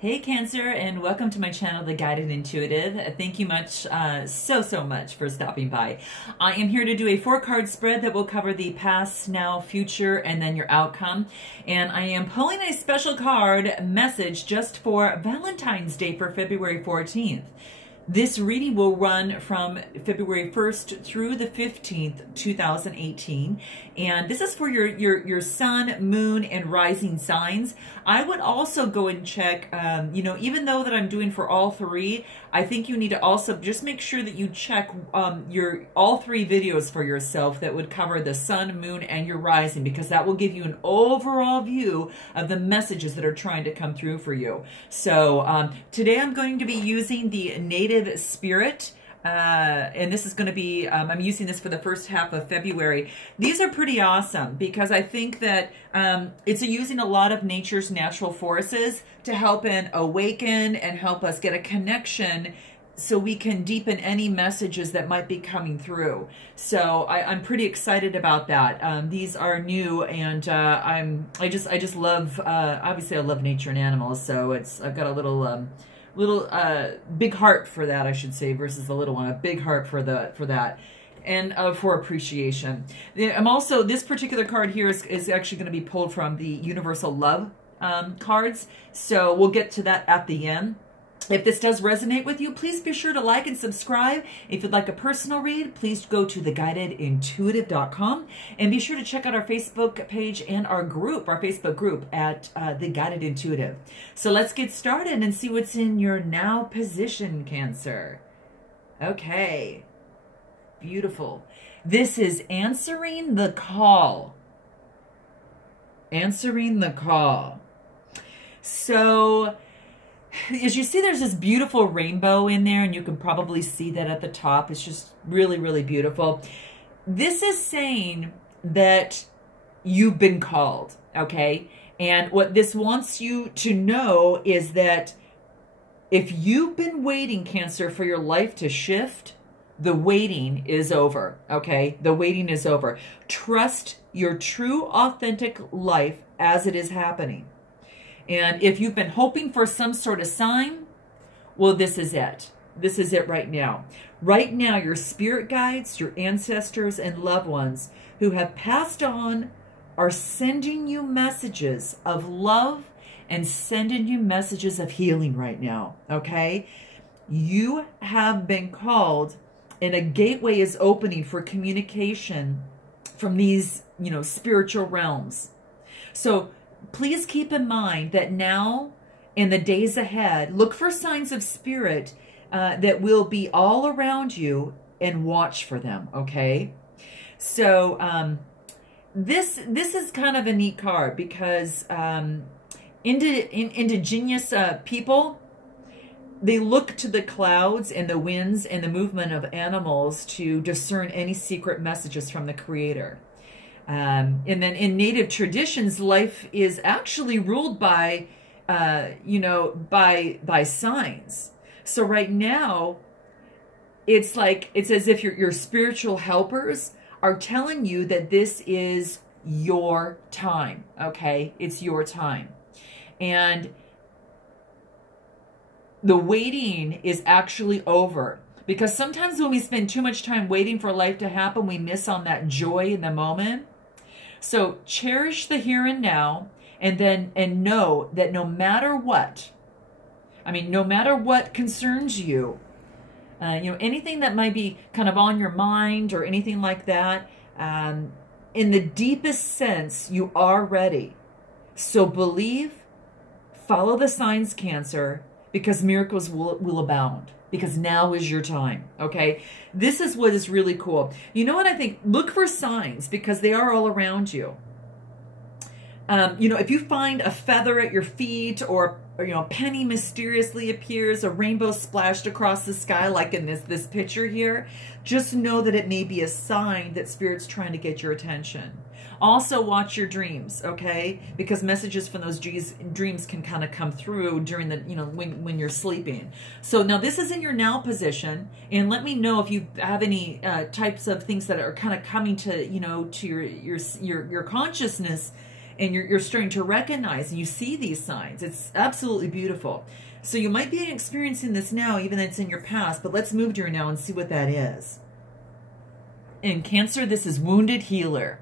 Hey Cancer, and welcome to my channel, The Guided Intuitive. Thank you so much for stopping by. I am here to do a 4-card spread that will cover the past, now, future, and then your outcome. And I am pulling a special card message just for Valentine's Day for February 14th. This reading will run from February 1st through the 15th, 2018. And this is for your sun, moon, and rising signs. I would also go and check, even though that I'm doing for all three, I think you need to also just make sure that you check all three videos for yourself that would cover the sun, moon, and your rising, because that will give you an overall view of the messages that are trying to come through for you. So today I'm going to be using the Native Spirit. And this is going to be, I'm using this for the first half of February. These are pretty awesome because I think that it's using a lot of nature's natural forces to help and awaken and help us get a connection so we can deepen any messages that might be coming through. So I'm pretty excited about that. These are new, and I just love, obviously I love nature and animals, so I've got a little big heart for that, I should say, versus the little one. A big heart for that, and for appreciation. I'm also, this particular card here is actually going to be pulled from the Universal Love cards, so we'll get to that at the end. If this does resonate with you, please be sure to like and subscribe. If you'd like a personal read, please go to theguidedintuitive.com and be sure to check out our Facebook page and our Facebook group at The Guided Intuitive. So let's get started and see what's in your now position, Cancer. Okay, beautiful. This is answering the call. Answering the call. So as you see, there's this beautiful rainbow in there, and you can probably see that at the top. It's just really, really beautiful. This is saying that you've been called, okay? And what this wants you to know is that if you've been waiting, Cancer, for your life to shift, the waiting is over, okay? The waiting is over. Trust your true, authentic life as it is happening. And if you've been hoping for some sort of sign, well, this is it. This is it right now. Right now, your spirit guides, your ancestors, and loved ones who have passed on are sending you messages of love and sending you messages of healing right now, okay? You have been called, and a gateway is opening for communication from these, spiritual realms. So please keep in mind that now, in the days ahead, look for signs of spirit that will be all around you, and watch for them, okay? So this is kind of a neat card because indigenous people, they look to the clouds and the winds and the movement of animals to discern any secret messages from the Creator. And then in Native traditions, life is actually ruled by, by signs. So right now, it's as if your spiritual helpers are telling you that this is your time, okay? It's your time. And the waiting is actually over. Because sometimes when we spend too much time waiting for life to happen, we miss on that joy in the moment. So cherish the here and now, and know that no matter what, no matter what concerns you, anything that might be kind of on your mind or anything like that, in the deepest sense, you are ready. So believe, follow the signs, Cancer, because miracles will abound. Because now is your time, okay? This is what is really cool. You know what I think? Look for signs because they are all around you. If you find a feather at your feet or a penny mysteriously appears, a rainbow splashed across the sky like in this picture here, just know that it may be a sign that Spirit's trying to get your attention. Also watch your dreams, okay? Because messages from those dreams can kind of come through during the, when you're sleeping. So now this is in your now position, and let me know if you have any types of things that are kind of coming to, to your consciousness and you're starting to recognize and you see these signs. It's absolutely beautiful. So you might be experiencing this now, even though it's in your past, but let's move to your now and see what that is. In Cancer, this is Wounded Healer.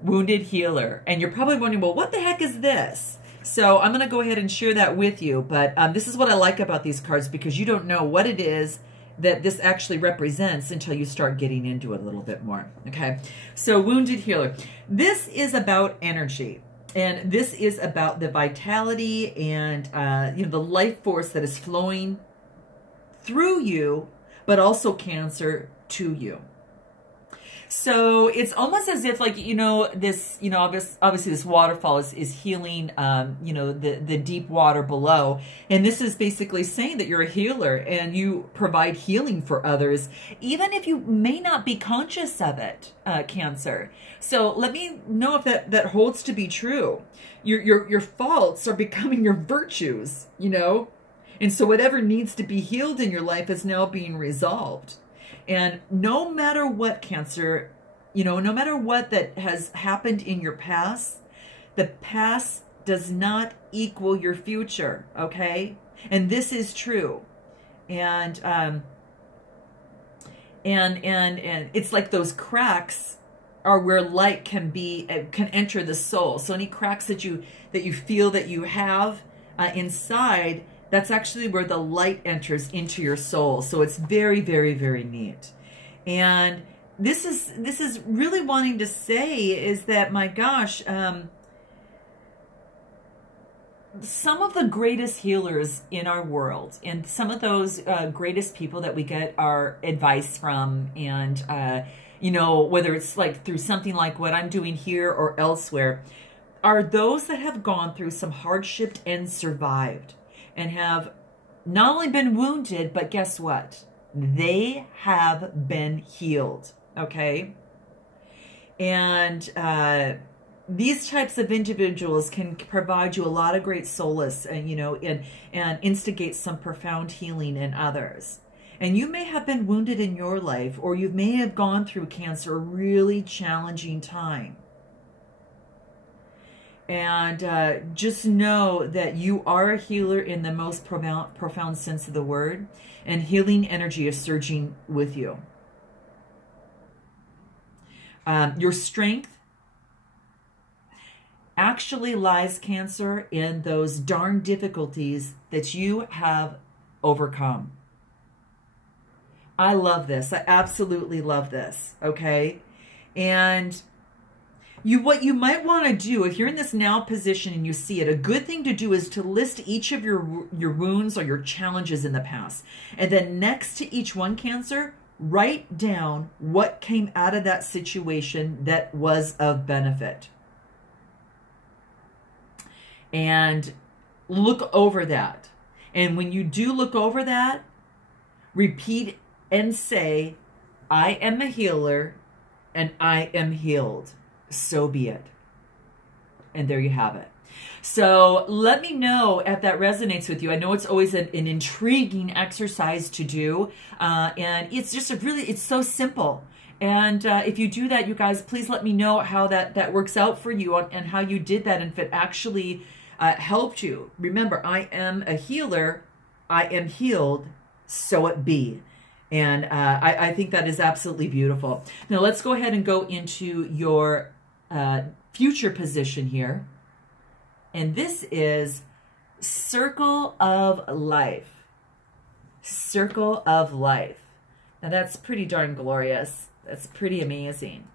Wounded Healer. And you're probably wondering, well, what the heck is this? So I'm going to go ahead and share that with you. But this is what I like about these cards, because you don't know what it is that this actually represents until you start getting into it a little bit more. Okay. So Wounded Healer. This is about energy. And this is about the vitality and the life force that is flowing through you, but also Cancer to you. So it's almost as if, like, this, obviously this waterfall is healing, the deep water below. And this is basically saying that you're a healer and you provide healing for others, even if you may not be conscious of it, Cancer. So let me know if that holds to be true. Your faults are becoming your virtues, and so whatever needs to be healed in your life is now being resolved. And no matter what, Cancer, no matter what that has happened in your past, the past does not equal your future, okay? And this is true. And it's like those cracks are where light can enter the soul. So any cracks that you feel that you have inside, that's actually where the light enters into your soul. So it's very, very, very neat. And this is really wanting to say is that, my gosh, some of the greatest healers in our world, and some of those greatest people that we get our advice from, and whether it's like through something like what I'm doing here or elsewhere, are those that have gone through some hardship and survived, and have not only been wounded, but guess what? They have been healed, okay? And these types of individuals can provide you a lot of great solace and, and instigate some profound healing in others. And you may have been wounded in your life, or you may have gone through, Cancer, a really challenging time. And just know that you are a healer in the most profound sense of the word, and healing energy is surging with you. Your strength actually lies, Cancer, in those darn difficulties that you have overcome. I love this. I absolutely love this, okay? And what you might want to do, if you're in this now position and you see it, a good thing to do is to list each of your wounds or your challenges in the past. And then next to each one, Cancer, write down what came out of that situation that was of benefit. And look over that. And when you do look over that, repeat and say, I am a healer and I am healed. So be it. And there you have it. So let me know if that resonates with you. I know it's always an intriguing exercise to do. And it's just it's so simple. And if you do that, you guys, please let me know how that works out for you and how you did that, and if it actually helped you. Remember, I am a healer. I am healed. So it be. And I think that is absolutely beautiful. Now let's go ahead and go into your future position here. And this is Circle of Life. Circle of Life. Now that's pretty darn glorious. That's pretty amazing.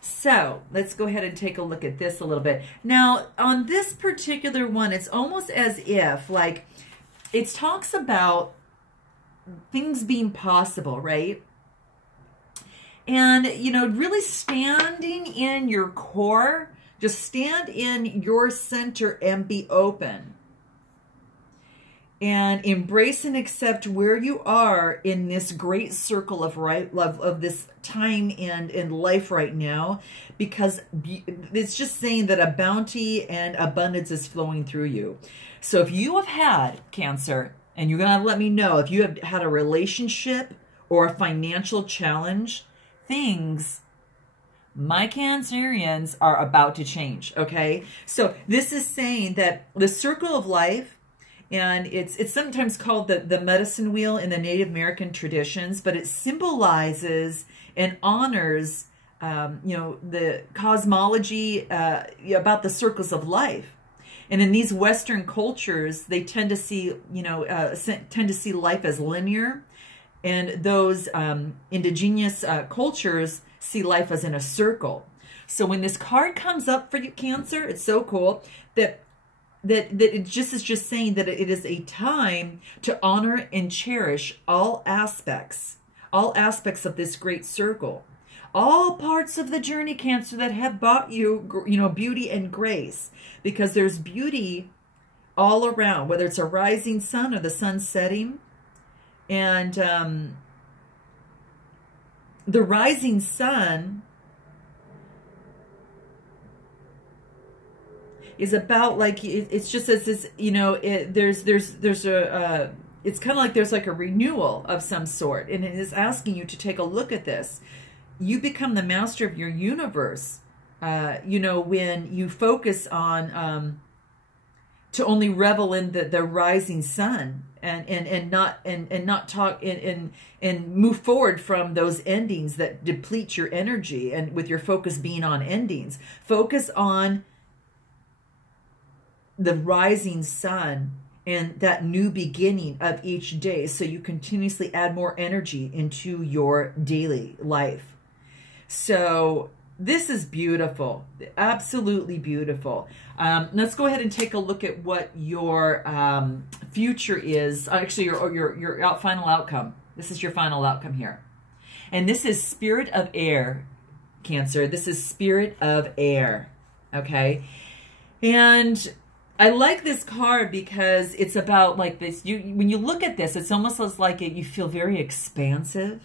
So let's go ahead and take a look at this a little bit. Now on this particular one, it's almost as if, like, it talks about things being possible, right? And, really standing in your core, just stand in your center and be open. And embrace and accept where you are in this great circle of this time and in life right now, because it's just saying that a bounty and abundance is flowing through you. So if you have had, Cancer, and you're going to let me know if you have had a relationship or a financial challenge, things my Cancerians are about to change, okay? So this is saying that the circle of life, and it's sometimes called the medicine wheel in the Native American traditions, but it symbolizes and honors, the cosmology about the circles of life. And in these Western cultures, they tend to see, life as linear, and those indigenous cultures see life as in a circle. So when this card comes up for you, Cancer, it's so cool that it just is just saying that it is a time to honor and cherish all aspects of this great circle. All parts of the journey, Cancer, that have brought you, beauty and grace, because there's beauty all around, whether it's a rising sun or the sun setting. And the rising sun is about, like, it's just as this, there's a it's kind of like there's like a renewal of some sort, and it is asking you to take a look at this. You become the master of your universe, when you focus on to only revel in the rising sun, and not talk and move forward from those endings that deplete your energy, and with your focus being on endings. Focus on the rising sun and that new beginning of each day, so you continuously add more energy into your daily life. So this is beautiful, absolutely beautiful. Let's go ahead and take a look at what your future is. Actually, your final outcome. This is your final outcome here. And this is Spirit of Air, Cancer. This is Spirit of Air, okay? And I like this card because it's about, like, this. When you look at this, it's almost like you feel very expansive,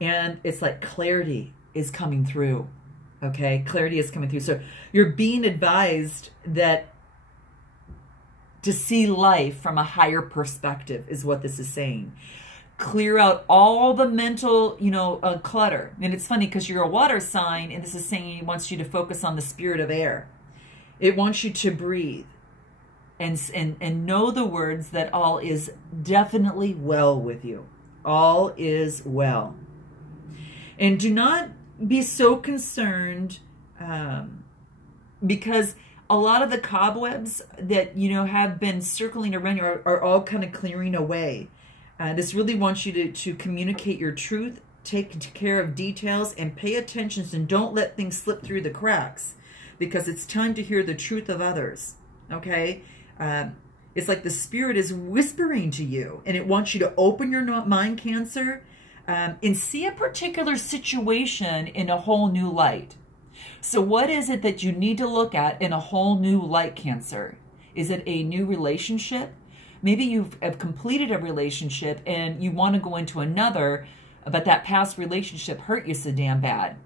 and it's like clarity is coming through. Okay, clarity is coming through. So you're being advised that to see life from a higher perspective is what this is saying. Clear out all the mental, clutter. And it's funny because you're a water sign, and this is saying it wants you to focus on the spirit of air. It wants you to breathe and know the words that all is definitely well with you. All is well. And do not be so concerned, because a lot of the cobwebs that have been circling around you are all kind of clearing away. This really wants you to communicate your truth, take care of details, and pay attention, and don't let things slip through the cracks, because it's time to hear the truth of others. Okay, it's like the spirit is whispering to you, and it wants you to open your mind, Cancer, and see a particular situation in a whole new light. So what is it that you need to look at in a whole new light, Cancer? Is it a new relationship? Maybe you have completed a relationship and you want to go into another, but that past relationship hurt you so damn bad.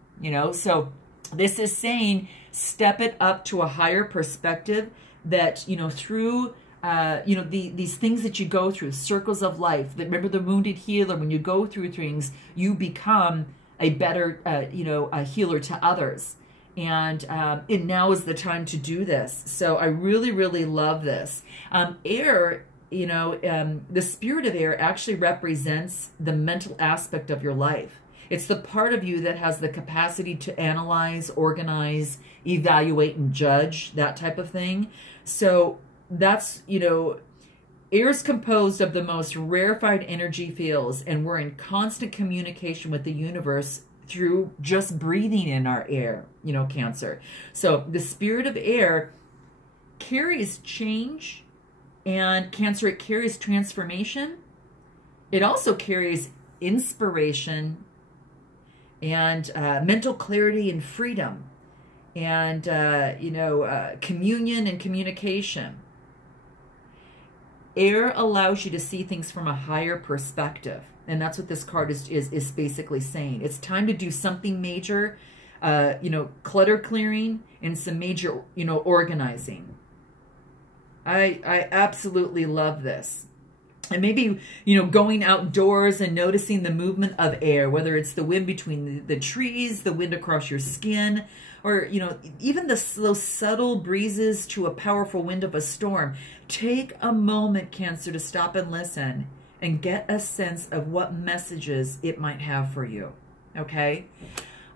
So this is saying step it up to a higher perspective, that, through these things that you go through, circles of life. That, remember the wounded healer, when you go through things, you become a better, a healer to others. And now is the time to do this. So I really, really love this. Air, the spirit of air actually represents the mental aspect of your life. It's the part of you that has the capacity to analyze, organize, evaluate, and judge, that type of thing. So that's, air is composed of the most rarefied energy fields, and we're in constant communication with the universe through just breathing in our air, Cancer. So the spirit of air carries change, and Cancer, it carries transformation. It also carries inspiration and mental clarity and freedom, and communion and communication. Air allows you to see things from a higher perspective, and that's what this card is basically saying. It's time to do something major, clutter clearing, and some major, organizing. I absolutely love this. And maybe, you know, going outdoors and noticing the movement of air, whether it's the wind between the trees, the wind across your skin, or, you know, even those subtle breezes to a powerful wind of a storm. Take a moment, Cancer, to stop and listen and get a sense of what messages it might have for you, okay?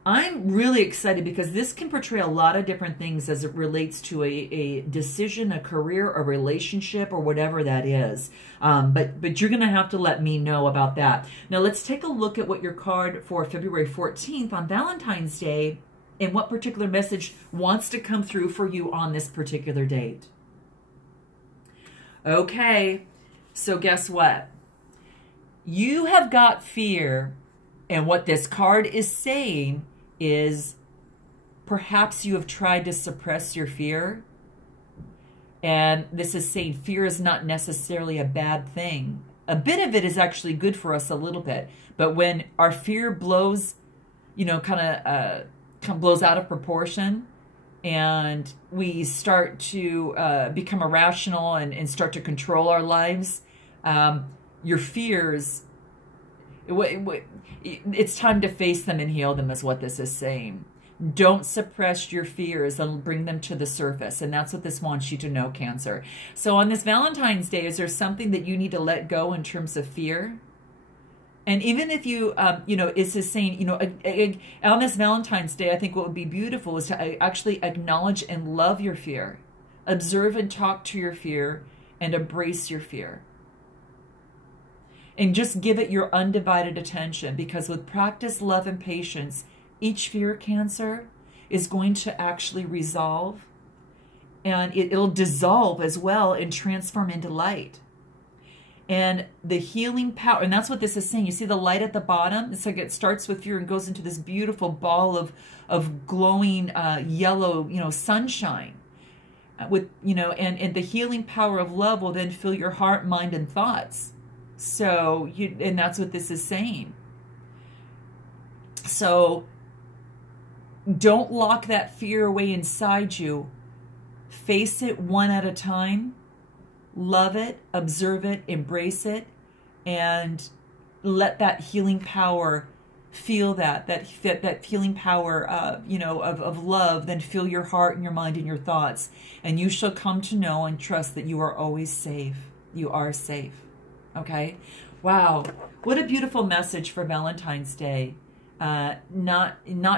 I'm really excited because this can portray a lot of different things as it relates to a decision, a career, a relationship, or whatever that is. But you're going to have to let me know about that. Now, let's take a look at what your card for February 14th on Valentine's Day and what particular message wants to come through for you on this particular date. Okay, so guess what? You have got fear, and what this card is saying is perhaps you have tried to suppress your fear. And this is saying fear is not necessarily a bad thing. A bit of it is actually good for us a little bit. But when our fear blows, you know, kind of blows out of proportion, and we start to become irrational and start to control our lives, your fears, it's time to face them and heal them, is what this is saying. Don't suppress your fears and bring them to the surface. And that's what this wants you to know, Cancer. So on this Valentine's Day, is there something that you need to let go in terms of fear? And even if you, you know, is this saying, you know, on this Valentine's Day, I think what would be beautiful is to actually acknowledge and love your fear. Observe and talk to your fear and embrace your fear. And just give it your undivided attention, because with practice, love, and patience, each fear, Cancer, is going to actually resolve, and it'll dissolve as well and transform into light. And the healing power, and that's what this is saying. You see the light at the bottom? It's like it starts with fear and goes into this beautiful ball of glowing yellow, you know, sunshine. With, you know, and the healing power of love will then fill your heart, mind, and thoughts. So, and that's what this is saying. So, don't lock that fear away inside you. Face it one at a time. Love it, observe it, embrace it, and let that healing power, feel that healing power, you know, of love, then fill your heart and your mind and your thoughts. And you shall come to know and trust that you are always safe. You are safe. Okay? Wow. What a beautiful message for Valentine's Day. Not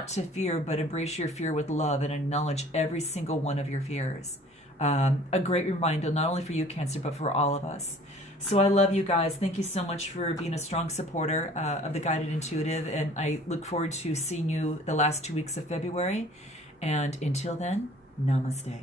to fear, but embrace your fear with love and acknowledge every single one of your fears. A great reminder, not only for you, Cancer, but for all of us. So I love you guys. Thank you so much for being a strong supporter of the Guided Intuitive. And I look forward to seeing you the last 2 weeks of February. And until then, namaste.